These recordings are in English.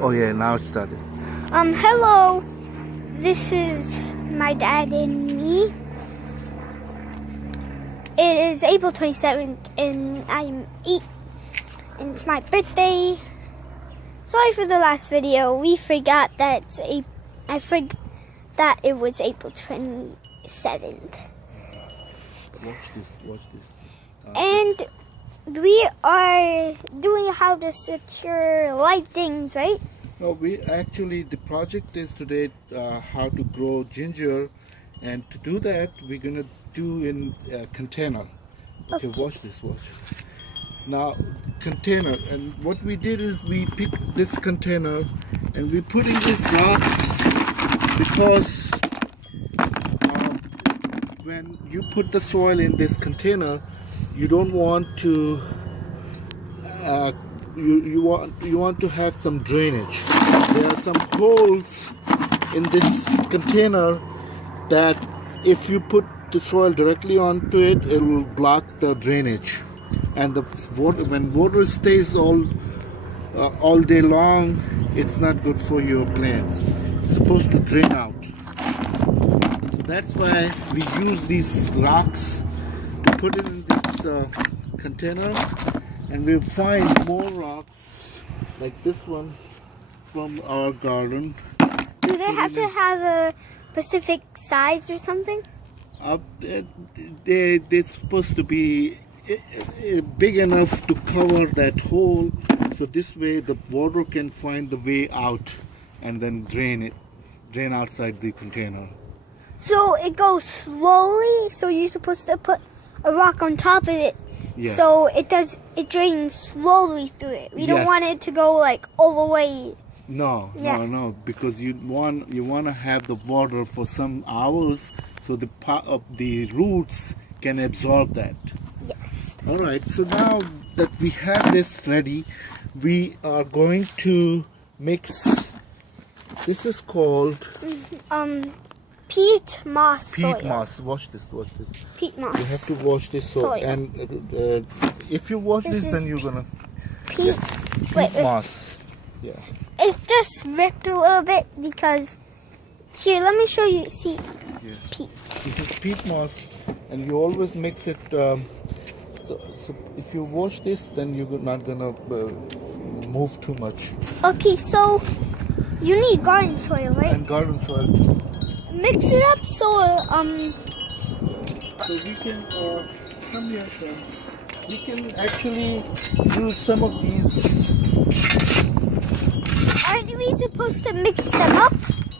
Oh yeah, now it started. Hello. This is my dad and me. It is April 27th and I'm 8 and it's my birthday. Sorry for the last video. We forgot that I forgot that it was April 27th. Watch this. And we are doing how to secure lightings, right? No, the project is today how to grow ginger, and to do that we're gonna do in a container. Okay, watch this. Now, container, and what we did is we picked this container and we put in these rocks because when you put the soil in this container, you don't want to you want to have some drainage. There are some holes in this container that if you put the soil directly onto it, it will block the drainage, and the water, when water stays all day long, it's not good for your plants. It's supposed to drain out. So that's why we use these rocks to put it in this container, and we'll find more rocks like this one from our garden. Do they have to have a specific size or something? They're supposed to be big enough to cover that hole, so this way the water can find the way out and then drain outside the container. So it goes slowly, so you're supposed to put a rock on top of it. Yeah. So it drains slowly through it. We don't want it to go like all the way. No, because you want to have the water for some hours, so the roots can absorb that. Yes. All right. So now that we have this ready, we are going to mix. This is called peat moss soil. Peat moss. Watch this. Peat moss. You have to wash this soil. And if you wash this then you're gonna peat moss. Yeah. It just ripped a little bit because here. Let me show you. See, peat. This is peat moss, and you always mix it. So if you wash this, then you're not gonna move too much. Okay, so you need garden soil, right? And garden soil too. Mix it up so we can come here, son. We can actually use some of these. Aren't we supposed to mix them up?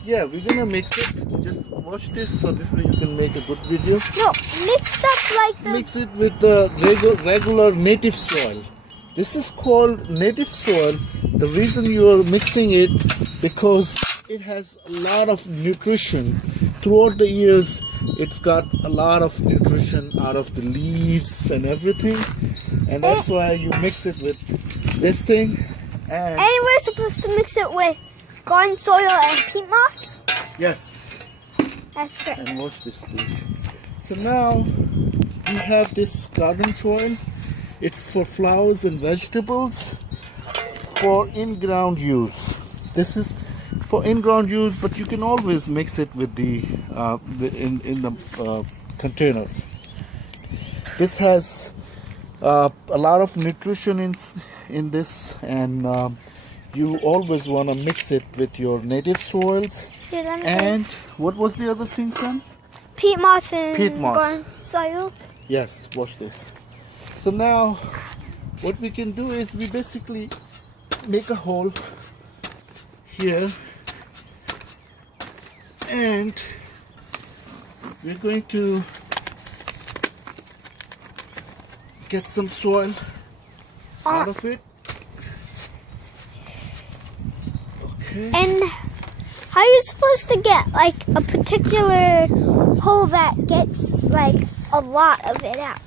Yeah, we're gonna mix it. Just watch this, so this way you can make a good video. No, mix up like the... Mix it with the regular native soil. This is called native soil. The reason you are mixing it because it has a lot of nutrition. Throughout the years, it's got a lot of nutrition out of the leaves and everything. And that's why you mix it with this thing. And we're supposed to mix it with garden soil and peat moss? Yes. That's correct. And watch this, please. So now we have this garden soil. It's for flowers and vegetables for in-ground use. This is for in-ground use, but you can always mix it with the container. This has a lot of nutrition in this, and you always want to mix it with your native soils. And what was the other thing, son? Peat moss and garden soil. Yes, watch this. So now what we can do is we basically make a hole here, and we're going to get some soil out of it. Okay. And how are you supposed to get like a particular hole that gets like a lot of it out?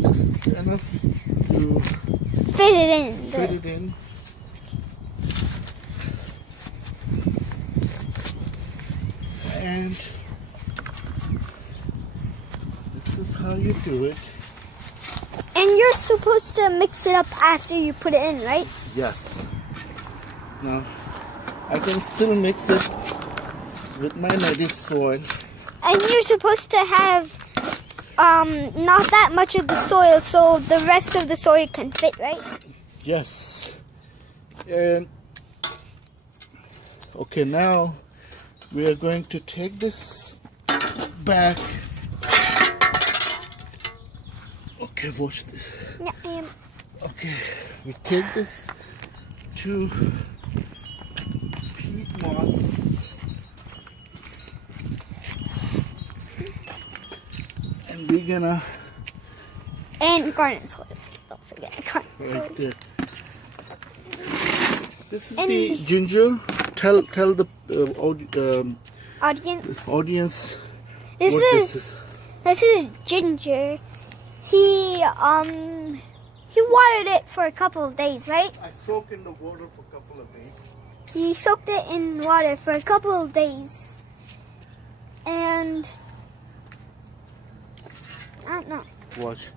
Just enough to fit it in. Fit it in. And this is how you do it. And you're supposed to mix it up after you put it in, right? Yes. Now I can still mix it with my native soil. And you're supposed to have not that much of the soil so the rest of the soil can fit, right? Yes. And okay, now we are going to take this back. Okay, watch this. Yeah, I am. Okay, we take this to peat moss and we're gonna And garden soil. Don't forget garden soil. right there. This is And the ginger. Tell the Audience, audience this what is Ginger. He watered it for a couple of days, right? I soak in the water for a couple of days. He soaked it in water for a couple of days. And I don't know. Watch.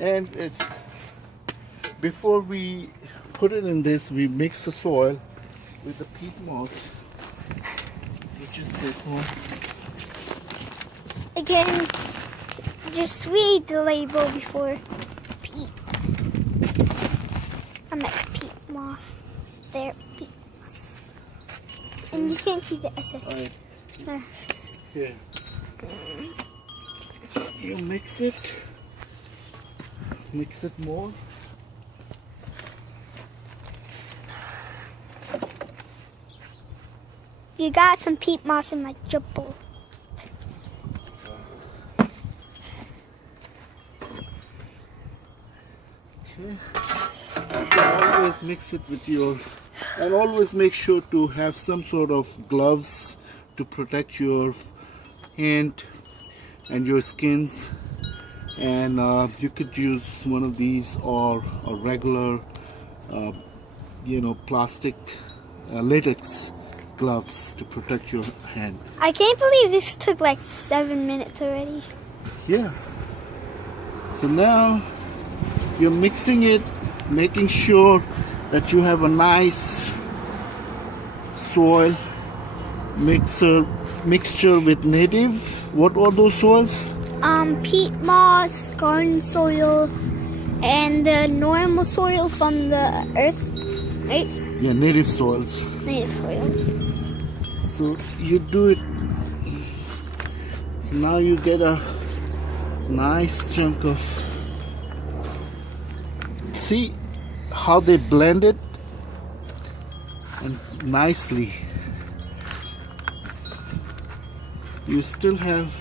And it's before we put it in this, we mix the soil with the peat moss, which is this one. Again, just read the label before peat. I meant peat moss. There, peat moss. And you can't see the SS. Alright, There. here. You mix it more. You got some peat moss in my jumbo. Okay. You can always mix it with your, and always make sure to have some sort of gloves to protect your hand and your skins. And you could use one of these or a regular, plastic latex gloves to protect your hand. I can't believe this took like 7 minutes already. Yeah. So now you're mixing it, making sure that you have a nice soil mixture with native. What are those soils? Peat moss, garden soil, and the normal soil from the earth, right? Yeah, native soils. Native soil. So you do it. So now you get a nice chunk of. See how they blend it and nicely. You still have.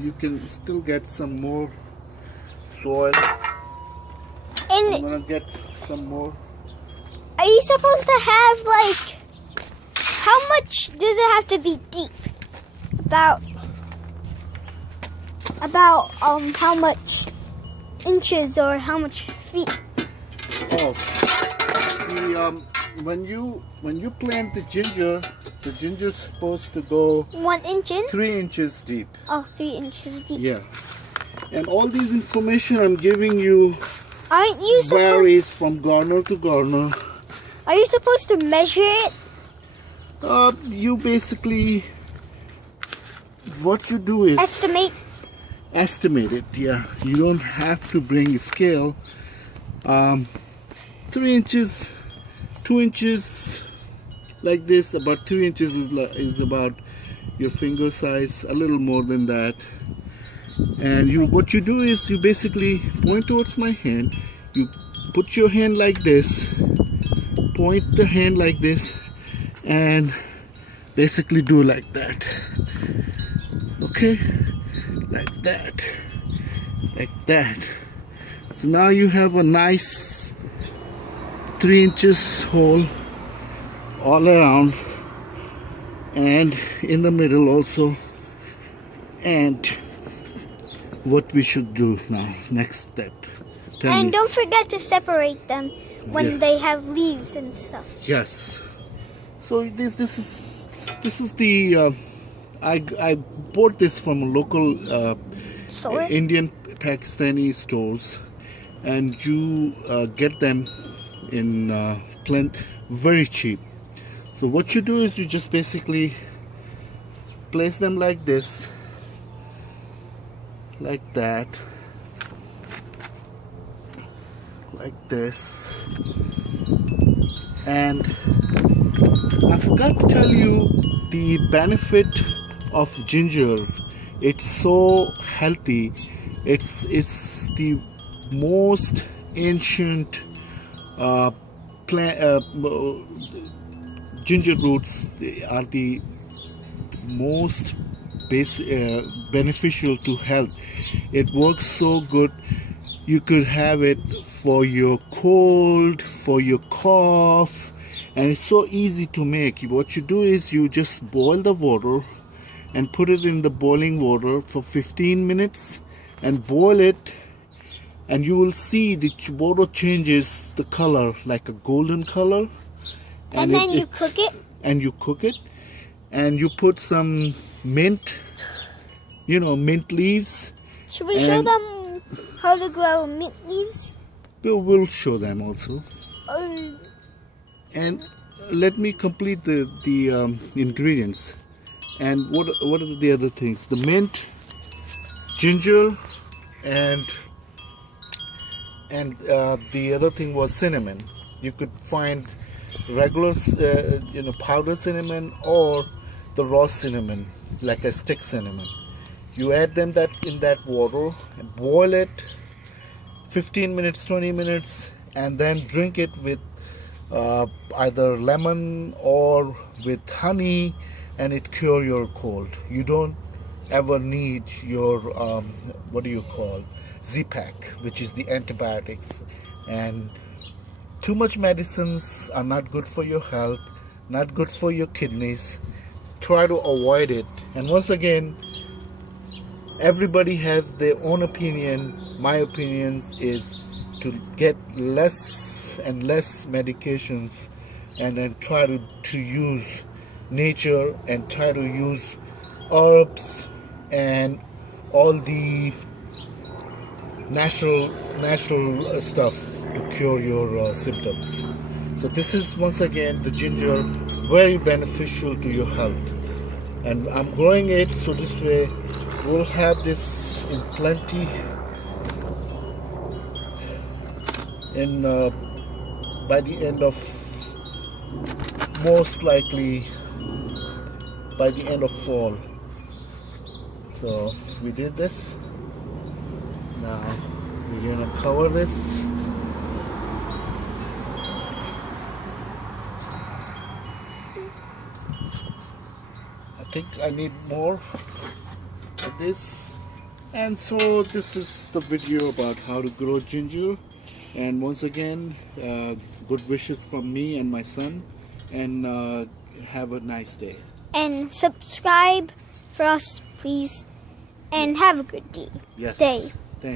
You can still get some more soil. I'm And gonna get some more. are you supposed to have like, how much does it have to be deep? About how much inches or how much feet? Oh, when you plant the ginger's supposed to go 1 inch in? 3 inches deep. Oh, 3 inches deep. Yeah, and all these information I'm giving you Aren't you supposed? varies from gardener to gardener. Are you supposed to measure it? You basically, what you do is estimate it. Yeah, you don't have to bring a scale. 3 inches, 2 inches, like this. About 3 inches is about your finger size, a little more than that. And what you do is you basically point towards my hand. You put your hand like this, point the hand like this, and basically do like that. Okay, like that, like that. So now you have a nice 3 inches hole all around, and in the middle also. And what we should do now, next step. Tell And me. don't forget to separate them when Yeah. they have leaves and stuff. Yes. So this is the I bought this from a local Store? Indian Pakistani stores, and you get them in very cheap. So what you do is you just basically place them like this, like that, like this. And I forgot to tell you the benefit of ginger. It's so healthy. It's the most ancient ginger roots are the most beneficial to health. It works so good. You could have it for your cold, for your cough, and it's so easy to make. What you do is you just boil the water and put it in the boiling water for 15 minutes and boil it, and you will see the water changes the color like a golden color. And then you cook it? And you cook it, and you put some mint, mint leaves. Should we show them how to grow mint leaves? We'll show them also. And let me complete the ingredients. And what are the other things? The mint, ginger, and the other thing was cinnamon. You could find regular powdered cinnamon or the raw cinnamon, like a stick cinnamon. You add them in that water and boil it 15 minutes, 20 minutes, and then drink it with either lemon or with honey, and it cure your cold. You don't ever need your Z-Pak, which is the antibiotics. And too much medicines are not good for your health, not good for your kidneys. Try to avoid it. And once again, everybody has their own opinion. My opinion is to get less and less medications, and then try to use nature and try to use herbs and all the natural stuff to cure your symptoms. So this is once again the ginger, very beneficial to your health, and I'm growing it so this way we'll have this in plenty in by the end of, most likely by the end of fall. So we did this. Now we're gonna cover this. I think I need more of this. And so this is the video about how to grow ginger. And once again, good wishes from me and my son, and have a nice day. And subscribe for us, please, and have a good day. Yes. Day.